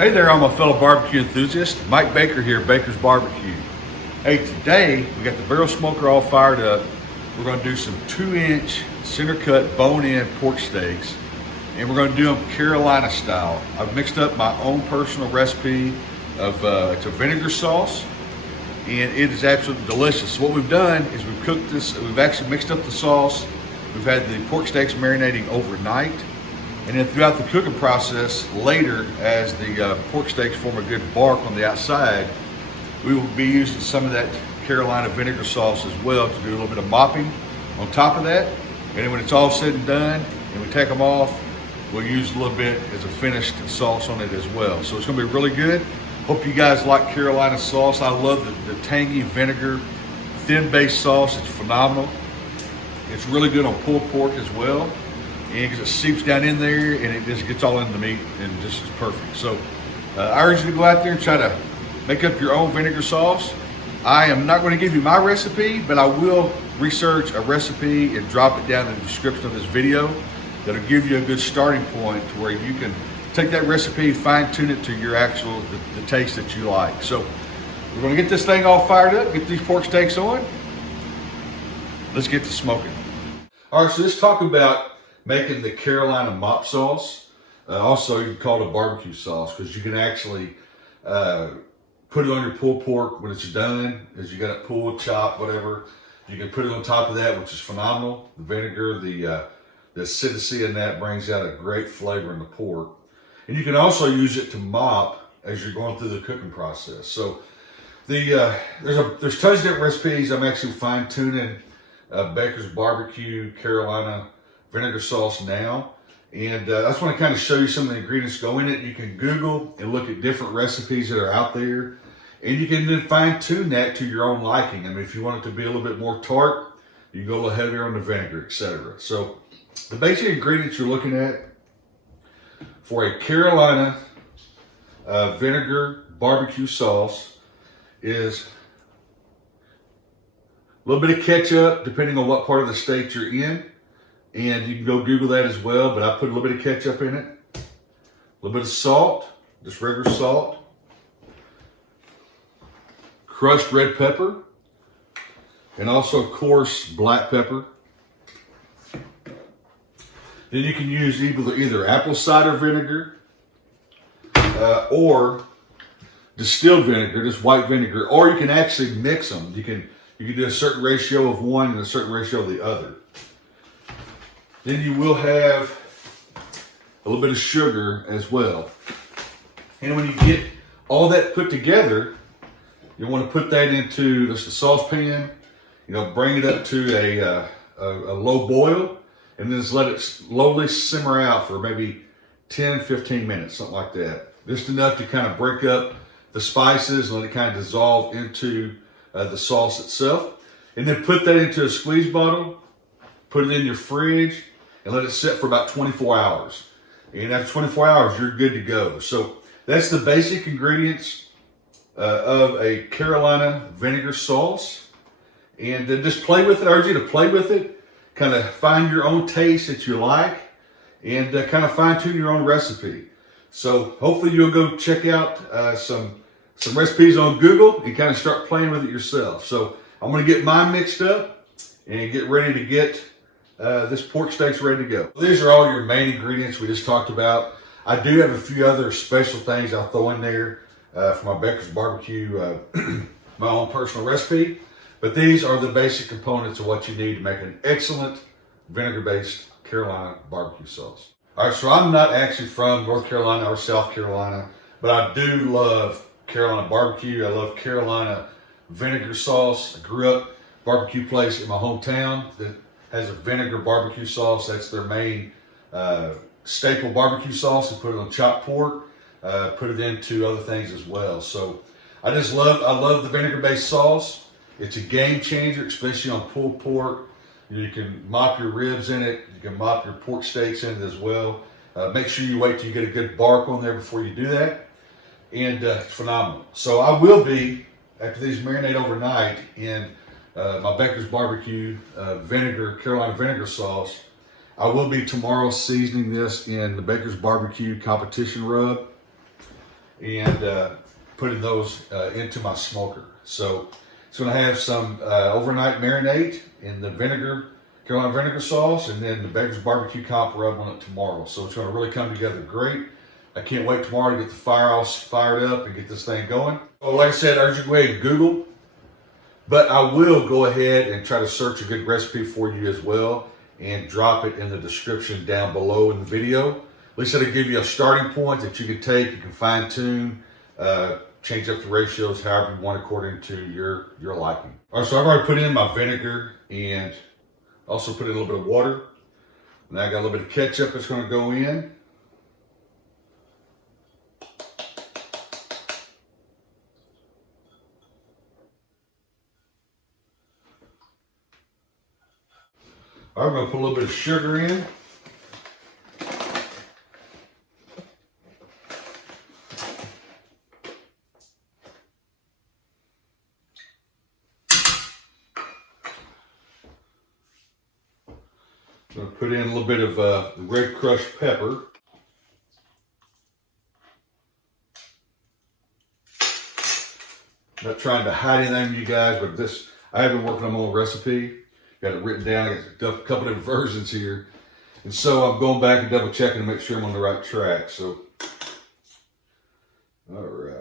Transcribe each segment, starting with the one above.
Hey there, all my fellow barbecue enthusiasts. Mike Baker here, Baker's Barbecue. Hey, today we got the barrel smoker all fired up. We're going to do some 2-inch center cut bone-in pork steaks, and we're going to do them Carolina style. I've mixed up my own personal recipe of it's a vinegar sauce, and it is absolutely delicious. So what we've done is we've cooked this. We've actually mixed up the sauce. We've had the pork steaks marinating overnight. And then throughout the cooking process, later, as the pork steaks form a good bark on the outside, we will be using some of that Carolina vinegar sauce as well to do a little bit of mopping on top of that. And then when it's all said and done, and we take them off, we'll use a little bit as a finished sauce on it as well. So it's gonna be really good. Hope you guys like Carolina sauce. I love the tangy vinegar, thin-based sauce. It's phenomenal. It's really good on pulled pork as well. And because it seeps down in there and it just gets all in the meat and just is perfect. So I urge you to go out there and try to make up your own vinegar sauce. I am not going to give you my recipe, but I will research a recipe and drop it down in the description of this video. That'll give you a good starting point to where you can take that recipe, fine tune it to your actual, the taste that you like. So we're going to get this thing all fired up, get these pork steaks on. Let's get to smoking. All right, so let's talk about making the Carolina mop sauce. Also, you can call it a barbecue sauce because you can actually put it on your pulled pork when it's done, as you got it pulled, chopped, whatever. You can put it on top of that, which is phenomenal. The vinegar, the acidity in that brings out a great flavor in the pork. And you can also use it to mop as you're going through the cooking process. So there's tons of different recipes. I'm actually fine tuning Baker's Barbecue Carolina vinegar sauce now, and I just want to kind of show you some of the ingredients go in it. You can Google and look at different recipes that are out there, and you can then fine tune that to your own liking. I mean, if you want it to be a little bit more tart, you can go a little heavier on the vinegar, etc. So the basic ingredients you're looking at for a Carolina vinegar barbecue sauce is a little bit of ketchup, depending on what part of the state you're in. And you can go Google that as well, but I put a little bit of ketchup in it. A little bit of salt, just regular salt. Crushed red pepper. And also coarse black pepper. Then you can use either apple cider vinegar or distilled vinegar, just white vinegar, or you can actually mix them. You can do a certain ratio of one and a certain ratio of the other. Then you will have a little bit of sugar as well. And when you get all that put together, you want to put that into just a saucepan, bring it up to a low boil, and then just let it slowly simmer out for maybe 10, 15 minutes, something like that. Just enough to kind of break up the spices and let it kind of dissolve into the sauce itself. And then put that into a squeeze bottle, put it in your fridge, and let it sit for about 24 hours. And after 24 hours, you're good to go. So that's the basic ingredients of a Carolina vinegar sauce. And then just play with it. I urge you to play with it. Kind of find your own taste that you like. And kind of fine tune your own recipe. So hopefully you'll go check out some recipes on Google and kind of start playing with it yourself. So I'm going to get mine mixed up and get ready to get this pork steak's ready to go. These are all your main ingredients we just talked about. I do have a few other special things I'll throw in there for my Baker's Barbecue, my own personal recipe. But these are the basic components of what you need to make an excellent vinegar-based Carolina barbecue sauce. All right, so I'm not actually from North Carolina or South Carolina, but I do love Carolina barbecue. I love Carolina vinegar sauce. I grew up barbecue place in my hometown that has a vinegar barbecue sauce. That's their main staple barbecue sauce. They put it on chopped pork, put it into other things as well. So I love the vinegar-based sauce. It's a game changer, especially on pulled pork. You can mop your ribs in it. You can mop your pork steaks in it as well. Make sure you wait till you get a good bark on there before you do that. And it's phenomenal. So I will be, after these marinate overnight in my Baker's Barbecue Carolina vinegar sauce, I will be tomorrow seasoning this in the Baker's Barbecue competition rub. and putting those into my smoker. So it's going to have some overnight marinade in the Carolina vinegar sauce, and then the Baker's barbecue comp rub on it tomorrow. So it's going to really come together great. I can't wait tomorrow to get the firehouse fired up and get this thing going. Well, like I said, I urge you to go ahead and Google, but I will go ahead and try to search a good recipe for you as well and drop it in the description down below in the video. At least it'll give you a starting point that you can take, you can fine tune, change up the ratios however you want according to your liking. All right, so I've already put in my vinegar and also put in a little bit of water. Now I got a little bit of ketchup that's going to go in. All right, I'm going to put a little bit of sugar in. I'm going to put in a little bit of red crushed pepper. Not trying to hide anything, you guys, but I have been working on my own recipe. Got it written down. I got a couple of versions here. And so I'm going back and double checking to make sure I'm on the right track. So, all right.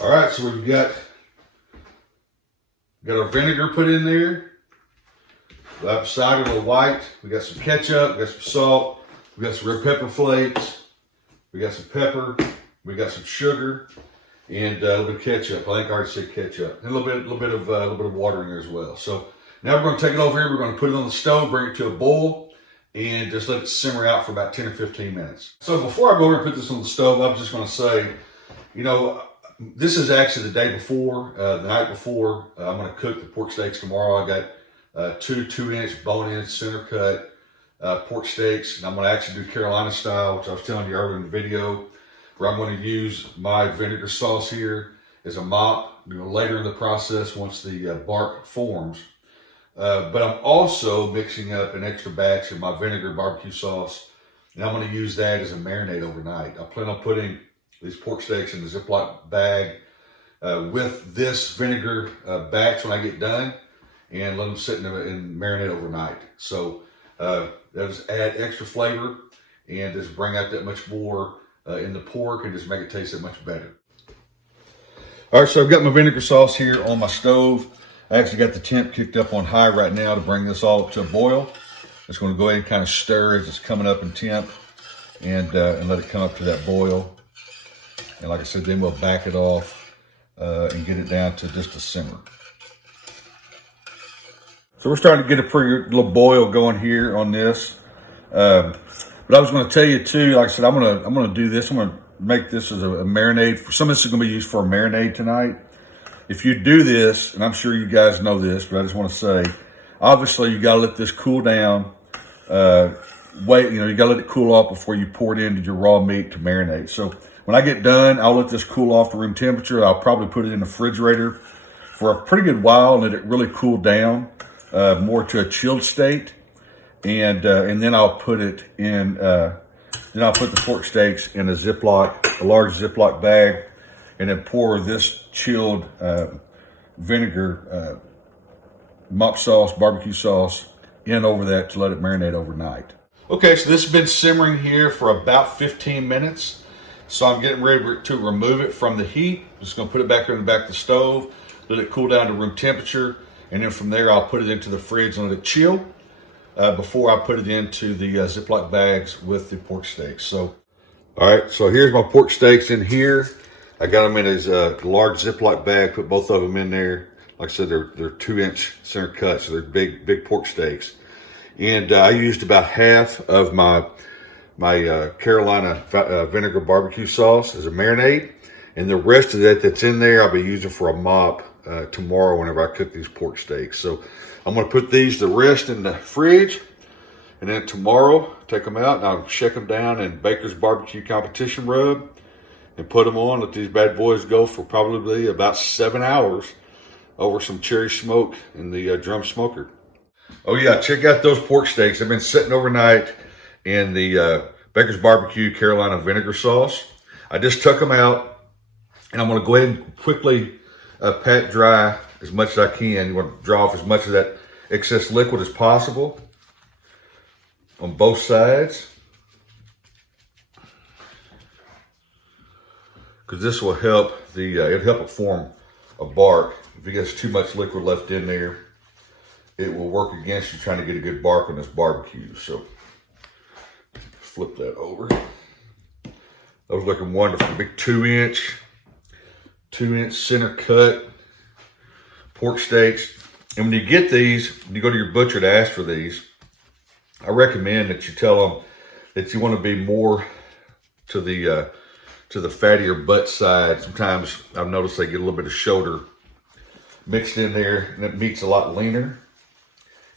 All right, so we've got our vinegar put in there. The apple cider, a little white. We got some ketchup, we got some salt, we got some red pepper flakes, we got some pepper, we got some sugar, and a little bit of ketchup. I think I already said ketchup, and a little bit of water in there as well. So now we're going to take it over here. We're going to put it on the stove, bring it to a boil, and just let it simmer out for about 10 or 15 minutes. So before I go over and put this on the stove, I'm just going to say, you know, this is actually the day before, the night before. I'm going to cook the pork steaks tomorrow. I got two 2-inch bone-in center cut pork steaks, and I'm going to actually do Carolina style, which I was telling you earlier in the video, where I'm going to use my vinegar sauce here as a mop, you know, later in the process once the bark forms. But I'm also mixing up an extra batch of my vinegar barbecue sauce, and I'm going to use that as a marinade overnight. I plan on putting these pork steaks in the Ziploc bag with this vinegar batch when I get done, and let them sit in marinade overnight. So that'll just add extra flavor and just bring out that much more in the pork and just make it taste that much better. All right, so I've got my vinegar sauce here on my stove. I actually got the temp kicked up on high right now to bring this all up to a boil. Just going to go ahead and kind of stir as it's coming up in temp and let it come up to that boil. And like I said, then we'll back it off and get it down to just a simmer. So we're starting to get a pretty little boil going here on this. But I was going to tell you too, like I said, I'm going to do this. I'm going to make this as a marinade. Some of this is going to be used for a marinade tonight. If you do this, and I'm sure you guys know this, but I just want to say, obviously you got to let this cool down. You got to let it cool off before you pour it into your raw meat to marinate. So when I get done, I'll let this cool off to room temperature. I'll probably put it in the refrigerator for a pretty good while and let it really cool down more to a chilled state. And then I'll put it in, then I'll put the pork steaks in a large Ziploc bag, and then pour this chilled vinegar mop sauce, barbecue sauce in over that to let it marinate overnight. Okay, so this has been simmering here for about 15 minutes. So I'm getting ready to remove it from the heat. Just gonna put it back in the back of the stove, let it cool down to room temperature, and then from there I'll put it into the fridge and let it chill before I put it into the Ziploc bags with the pork steaks. So, all right, so here's my pork steaks in here. I got them in his large Ziploc bag, put both of them in there, Like I said, they're 2-inch center cuts, so they're big pork steaks. And I used about half of my Carolina vinegar barbecue sauce as a marinade. And the rest of that that's in there, I'll be using for a mop tomorrow whenever I cook these pork steaks. So I'm gonna put these to rest in the fridge. And then tomorrow, take them out and I'll shake them down in Baker's Barbecue Competition Rub and put them on, let these bad boys go for probably about 7 hours over some cherry smoke in the drum smoker. Oh yeah, check out those pork steaks. They've been sitting overnight in the Baker's Barbecue Carolina vinegar sauce. I just took them out and I'm gonna go ahead and quickly pat dry as much as I can. You want to draw off as much of that excess liquid as possible on both sides, because this will help it'll help it form a bark. If you get too much liquid left in there, it will work against you trying to get a good bark on this barbecue. So flip that over. Those looking wonderful. Big 2-inch center cut pork steaks. And when you get these, you go to your butcher to ask for these, I recommend that you tell them that you want to be more to the fattier butt side. Sometimes I've noticed they get a little bit of shoulder mixed in there, and it meat's a lot leaner,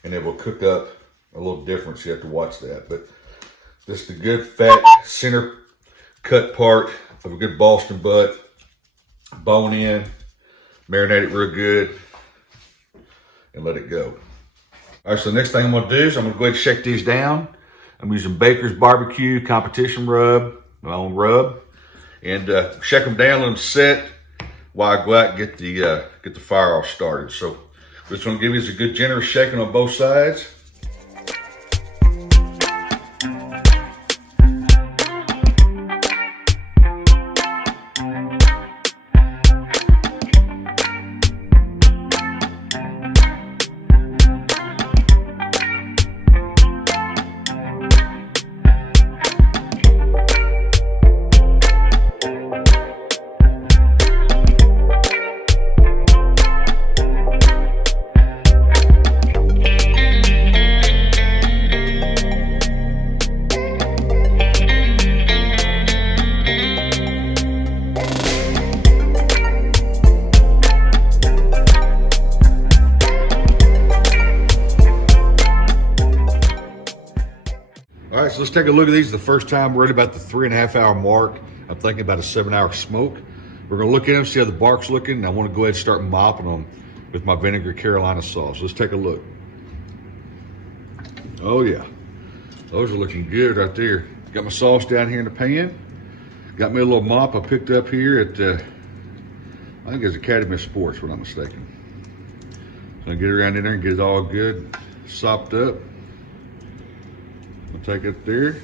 and it will cook up a little different. So you have to watch that. But just a good fat center cut part of a good Boston butt, bone in, marinate it real good, and let it go. All right, so the next thing I'm gonna do is I'm gonna go ahead and shake these down. I'm using Baker's Barbecue Competition Rub, my own rub, and shake them down, let them set while I go out and get the fire all started. So this one give you a good generous shaking on both sides. All right, so let's take a look at these. The first time we're at about the 3.5 hour mark. I'm thinking about a 7-hour smoke. We're gonna look at them, see how the bark's looking. I wanna go ahead and start mopping them with my vinegar Carolina sauce. Let's take a look. Oh yeah, those are looking good right there. Got my sauce down here in the pan. Got me a little mop I picked up here at, I think it's Academy of Sports, if I'm not mistaken. So I get around in there and get it all good, sopped up. I'll take it there.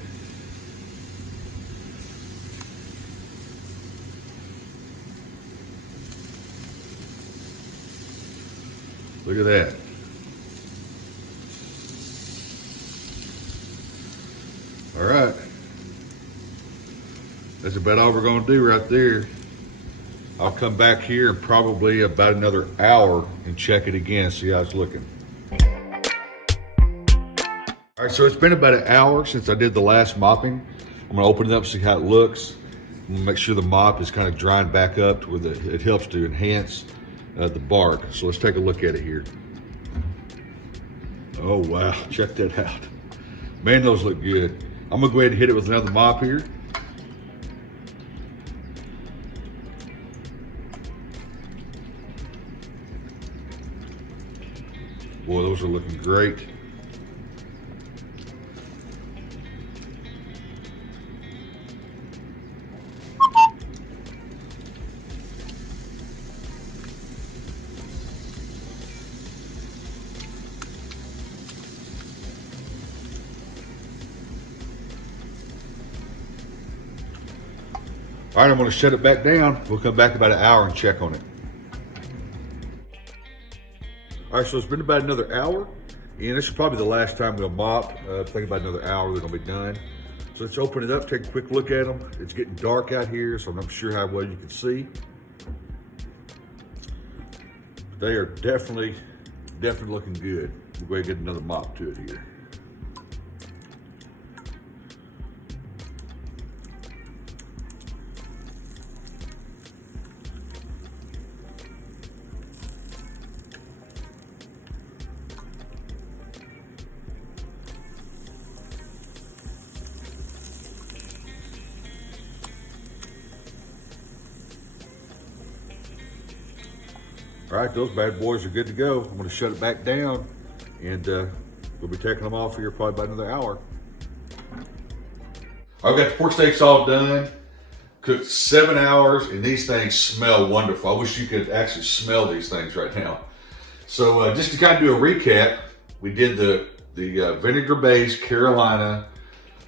Look at that. All right. That's about all we're gonna do right there. I'll come back here in probably about another hour and check it again, see how it's looking. All right, so it's been about an hour since I did the last mopping. I'm gonna open it up, see how it looks. I'm gonna make sure the mop is kind of drying back up to where it helps to enhance the bark. So let's take a look at it here. Oh wow, check that out. Man, those look good. I'm gonna go ahead and hit it with another mop here. Boy, those are looking great. All right, I'm gonna shut it back down. We'll come back about an hour and check on it. All right, so it's been about another hour, and this is probably the last time we'll mop. Think about another hour, they're gonna be done. So let's open it up, take a quick look at them. It's getting dark out here, so I'm not sure how well you can see. But They are definitely looking good. We'll go ahead and get another mop to it here. All right, those bad boys are good to go. I'm gonna shut it back down and we'll be taking them off here probably about another hour. I've got the pork steaks all done, cooked 7 hours, and these things smell wonderful. I wish you could actually smell these things right now. So just to kind of do a recap, we did the vinegar-based Carolina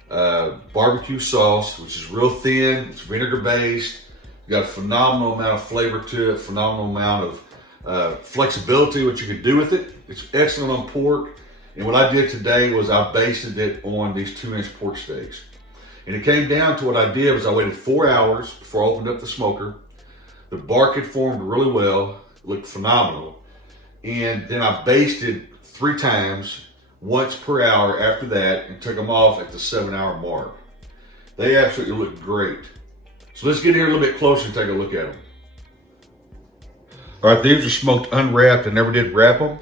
barbecue sauce, which is real thin, it's vinegar-based, got a phenomenal amount of flavor to it, phenomenal amount of flexibility, what you can do with it. It's excellent on pork. And what I did today was I basted it on these 2-inch pork steaks. And it came down to what I did was I waited 4 hours before I opened up the smoker. The bark had formed really well, it looked phenomenal. And then I basted 3 times, once per hour after that, and took them off at the 7-hour mark. They absolutely look great. So let's get here a little bit closer and take a look at them. All right, these are smoked unwrapped. I never did wrap them.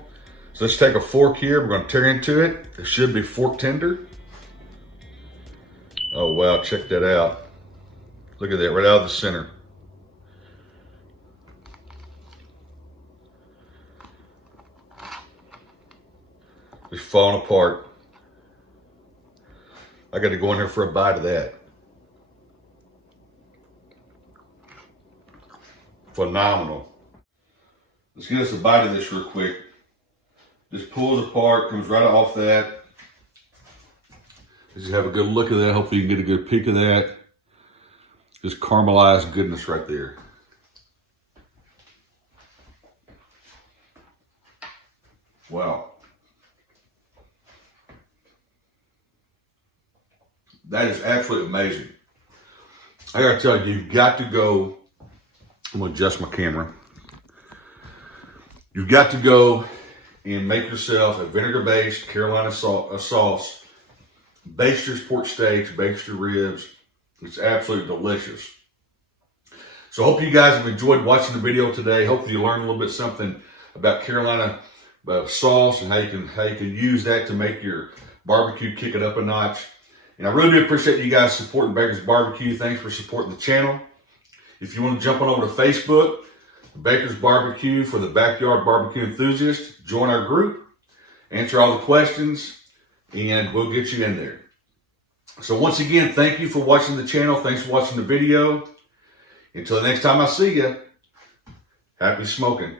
So let's take a fork here. We're gonna tear into it. It should be fork tender. Oh wow, check that out. Look at that, right out of the center. Just falling apart. I got to go in there for a bite of that. Phenomenal. Let's get us a bite of this real quick. Just pulls apart, comes right off that. Let's just have a good look at that. Hopefully you can get a good peek of that. Just caramelized goodness right there. Wow. That is absolutely amazing. I gotta tell you, you've got to go. I'm gonna adjust my camera. You've got to go and make yourself a vinegar-based Carolina sauce. Baste your pork steaks, baste your ribs. It's absolutely delicious. So I hope you guys have enjoyed watching the video today. Hopefully you learned a little bit something about Carolina sauce and how you can use that to make your barbecue kick it up a notch. And I really do appreciate you guys supporting Baker's Barbecue. Thanks for supporting the channel. If you want to jump on over to Facebook, Baker's Barbecue for the backyard barbecue enthusiast, join our group, answer all the questions, and we'll get you in there. So once again, thank you for watching the channel. Thanks for watching the video. Until the next time I see you, happy smoking.